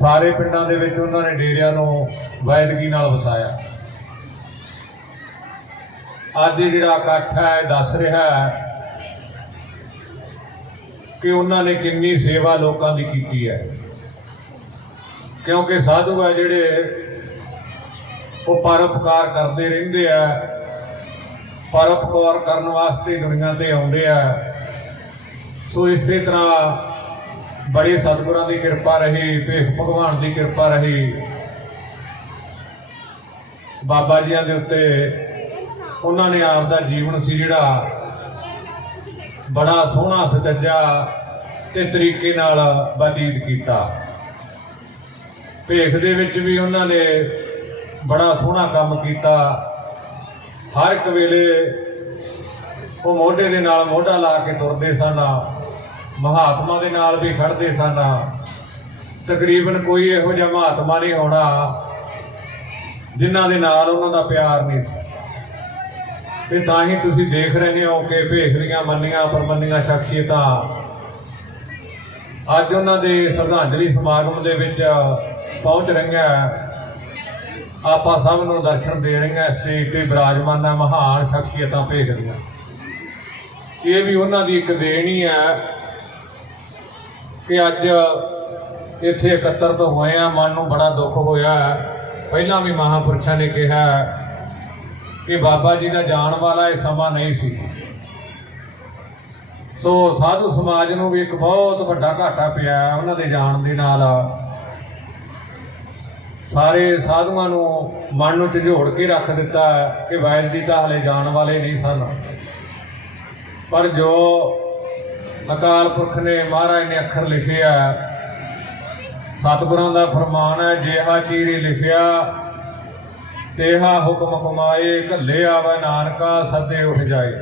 ਸਾਰੇ ਪਿੰਡਾਂ ਦੇ ਵਿੱਚ ਉਹਨਾਂ ਨੇ ਡੇਰਿਆਂ ਨੂੰ ਵੈਦਗੀ ਨਾਲ ਵਸਾਇਆ। ਅੱਜ ਇਹ ਜਿਹੜਾ ਇਕੱਠ ਹੈ, ਇਹ ਦੱਸ ਰਿਹਾ ਹੈ ਕਿ ਉਹਨਾਂ ਨੇ ਕਿੰਨੀ ਸੇਵਾ ਲੋਕਾਂ ਦੀ ਕੀਤੀ ਹੈ। ਕਿਉਂਕਿ ਸਾਧੂ ਹੈ ਜਿਹੜੇ ਉਹ ਪਰਉਪਕਾਰ ਕਰਦੇ ਰਹਿੰਦੇ ਆ, ਪਰਉਪਕਾਰ ਕਰਨ ਵਾਸਤੇ ਦੁਨੀਆ ਤੇ ਆਉਂਦੇ ਆ। ਸੋ ਇਸੇ ਤਰ੍ਹਾਂ ਬੜੇ ਸਤਿਗੁਰਾਂ ਦੀ ਕਿਰਪਾ ਰਹੀ, ਭੇਖ ਭਗਵਾਨ ਦੀ ਕਿਰਪਾ ਰਹੀ। ਬਾਬਾ ਜੀਆਂ ਦੇ ਉੱਤੇ ਉਹਨਾਂ ਨੇ ਆਪ ਦਾ ਜੀਵਨ ਸੀ ਜਿਹੜਾ ਬੜਾ ਸੋਹਣਾ ਸਤੱਜਾ ਤੇ ਤਰੀਕੇ ਨਾਲ ਬਤੀਤ ਕੀਤਾ। ਭੇਖ ਦੇ ਵਿੱਚ ਵੀ ਉਹਨਾਂ ਨੇ ਬੜਾ ਸੋਹਣਾ ਕੰਮ ਕੀਤਾ। ਹਰ ਇੱਕ ਵੇਲੇ ਉਹ ਮੋਢੇ ਦੇ ਨਾਲ ਮੋਢਾ ਲਾ ਕੇ ਤੁਰਦੇ ਸਨ। ਮਹਾਤਮਾ ਦੇ ਨਾਲ ਵੀ ਖੜਦੇ ਸਨ। ਤਕਰੀਬਨ ਕੋਈ ਇਹੋ ਜਿਹਾ ਮਹਾਤਮਾ ਨਹੀਂ ਹੋਣਾ ਜਿਨ੍ਹਾਂ ਦੇ ਨਾਲ ਉਹਨਾਂ ਦਾ ਪਿਆਰ ਨਹੀਂ ਸੀ। ਤੇ ਤਾਂ ਹੀ ਤੁਸੀਂ ਦੇਖ ਰਹੇ ਹੋ ਕਿ ਭੇਖਰੀਆਂ ਮੰਨੀਆਂ ਪਰਮੰਨੀਆਂ ਸ਼ਖਸੀਅਤਾਂ ਅੱਜ ਉਹਨਾਂ ਦੇ ਸ਼ਰਧਾਂਜਲੀ ਸਮਾਗਮ ਦੇ ਵਿੱਚ ਪਹੁੰਚ ਰਹੀਆਂ। ਆਪਾਂ ਸਭ ਨੂੰ ਦਰਸ਼ਨ ਦੇ ਰਹੀਆਂ ਸਟੇਜ ਤੇ ਬਿਰਾਜਮਾਨ, ਮਹਾਨ ਸ਼ਖਸੀਅਤਾਂ ਭੇਖਦੀਆਂ ਇਹ ਵੀ ਉਹਨਾਂ ਦੀ ਇੱਕ ਦੇਣੀ ਹੈ ਕਿ ਅੱਜ ਇੱਥੇ ਇਕੱਤਰਤ ਹੋਏ ਆ, ਮਨ ਨੂੰ ਬੜਾ ਦੁੱਖ ਹੋਇਆ ਪਹਿਲਾਂ ਵੀ ਮਹਾਪੁਰਸ਼ਾਂ ਨੇ ਕਿਹਾ ਕਿ ਬਾਬਾ ਜੀ ਦਾ ਜਾਣ ਵਾਲਾ ਇਹ ਸਮਾਂ ਨਹੀਂ ਸੀ। ਸੋ ਸਾਧੂ ਸਮਾਜ ਨੂੰ ਵੀ ਇੱਕ ਬਹੁਤ ਵੱਡਾ ਘਾਟਾ ਪਿਆ ਉਹਨਾਂ ਦੇ ਜਾਣ ਦੇ ਨਾਲ। ਸਾਰੇ ਸਾਧੂਆਂ ਨੂੰ ਮਨ ਨੂੰ ਝੰਜੋੜ ਕੇ ਰੱਖ ਦਿੱਤਾ ਕਿ ਵਾਇਲ ਦੀ ਤਾਂ ਹਲੇ ਜਾਣ ਵਾਲੇ ਨਹੀਂ ਸਨ। ਪਰ ਜੋ ਅਕਾਲ ਪੁਰਖ ਨੇ ਮਹਾਰਾਜ ਨੇ ਅੱਖਰ ਲਿਖਿਆ ਸਤਿਗੁਰਾਂ ਦਾ ਫਰਮਾਨ ਹੈ ਜਿਹਾ ਚੀਰੀ ਲਿਖਿਆ ਤੇਹਾ ਹੁਕਮ ਕਮਾਏ, ਘੱਲੇ ਆਵੇ ਨਾਨਕਾ, ਸੱਦੇ ਉੱਠ ਜਾਏ।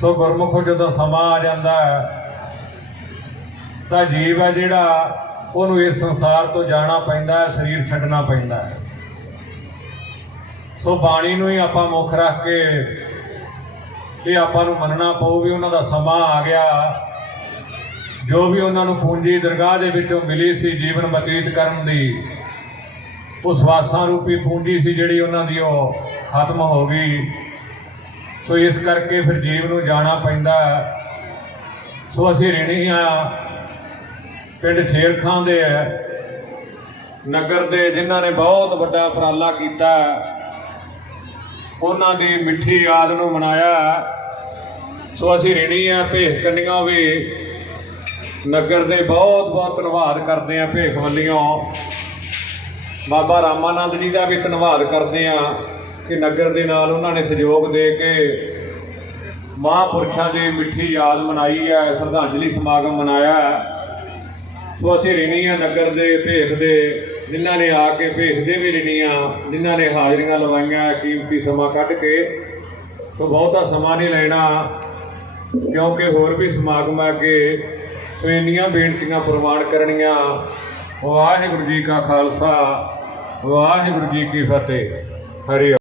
ਸੋ ਗੁਰਮੁਖ ਜਦੋਂ ਸਮਾਂ ਆ ਜਾਂਦਾ ਤਾਂ ਜੀਵ ਹੈ ਜਿਹੜਾ, ਉਹਨੂੰ ਇਸ ਸੰਸਾਰ ਤੋਂ ਜਾਣਾ ਪੈਂਦਾ ਹੈ, ਸਰੀਰ ਛੱਡਣਾ ਪੈਂਦਾ ਹੈ। ਸੋ ਬਾਣੀ ਨੂੰ ਹੀ ਆਪਾਂ ਮੁੱਖ ਰੱਖ ਕੇ ਇਹ ਆਪਾਂ ਨੂੰ ਮੰਨਣਾ ਪਊ ਵੀ ਉਹਨਾਂ ਦਾ ਸਮਾਂ ਆ ਗਿਆ। ਜੋ ਵੀ ਉਹਨਾਂ ਨੂੰ ਪੂੰਜੀ ਦਰਗਾਹ ਦੇ ਵਿੱਚੋਂ ਮਿਲੀ ਸੀ ਜੀਵਨ ਬਤੀਤ ਕਰਨ ਦੀ, ਉਹ ਸਵਾਸਾਂ ਰੂਪੀ ਪੂੰਜੀ ਸੀ ਜਿਹੜੀ ਉਹਨਾਂ ਦੀ ਉਹ ਖਤਮ ਹੋ ਗਈ। ਸੋ ਇਸ ਕਰਕੇ ਫਿਰ ਜੀਵ ਨੂੰ ਜਾਣਾ ਪੈਂਦਾ। ਸੋ ਅਸੀਂ ਰਹਿਣੀ ਆ ਪਿੰਡ ਛੇਰਖਾਂ ਦੇ, ਨਗਰ ਦੇ ਜਿਨ੍ਹਾਂ ਨੇ ਬਹੁਤ ਵੱਡਾ ਉਪਰਾਲਾ ਕੀਤਾ। ਉਹਨਾਂ ਦੀ ਮਿੱਠੀ ਯਾਦ ਨੂੰ ਮਨਾਇਆ। ਸੋ ਅਸੀਂ ਰੇਣੀ ਆ, ਭੇਖ ਕੰਨੀਆਂ ਵੀ ਨਗਰ ਦੇ ਬਹੁਤ ਬਹੁਤ ਧੰਨਵਾਦ ਕਰਦੇ ਆ ਭੇਖ ਵੱਲੀਆਂ ਬਾਬਾ ਰਾਮਾਨੰਦ ਜੀ ਦਾ ਵੀ ਧੰਨਵਾਦ ਕਰਦੇ ਆ ਕਿ ਨਗਰ ਦੇ ਨਾਲ ਉਹਨਾਂ ਨੇ ਸਹਿਯੋਗ ਦੇ ਕੇ ਮਹਾਂਪੁਰਸ਼ਾਂ ਦੀ ਮਿੱਠੀ ਯਾਦ ਮਨਾਈ ਹੈ, ਸ਼ਰਧਾਂਜਲੀ ਸਮਾਗਮ ਮਨਾਇਆ ਹੈ। ਸੋ ਅਸੀਂ ਰਹਿਣੀਆਂ ਨਗਰ ਦੇ ਭੇਖ ਦੇ ਜਿਨ੍ਹਾਂ ਨੇ ਆ ਕੇ ਭੇਖ ਦੇ ਵੀ ਰਹਿਣੀਆਂ ਜਿਨ੍ਹਾਂ ਨੇ ਹਾਜ਼ਰੀਆਂ ਲਵਾਈਆਂ, ਕੀਮਤੀ ਸਮਾਂ ਕੱਢ ਕੇ, ਸੋ ਬਹੁਤਾ ਸਮਾਂ ਨਹੀਂ ਲੈਣਾ, ਕਿਉਂਕਿ ਹੋਰ ਵੀ ਸਮਾਗਮ ਆ ਅੱਗੇ, ਸੋ ਇੰਨੀਆਂ ਬੇਨਤੀਆਂ ਪ੍ਰਵਾਨ ਕਰਨੀਆਂ। ਵਾਹਿਗੁਰੂ ਜੀ ਕਾ ਖਾਲਸਾ, ਵਾਹਿਗੁਰੂ ਜੀ ਕੀ ਫਤਿਹ। ਹਰੀ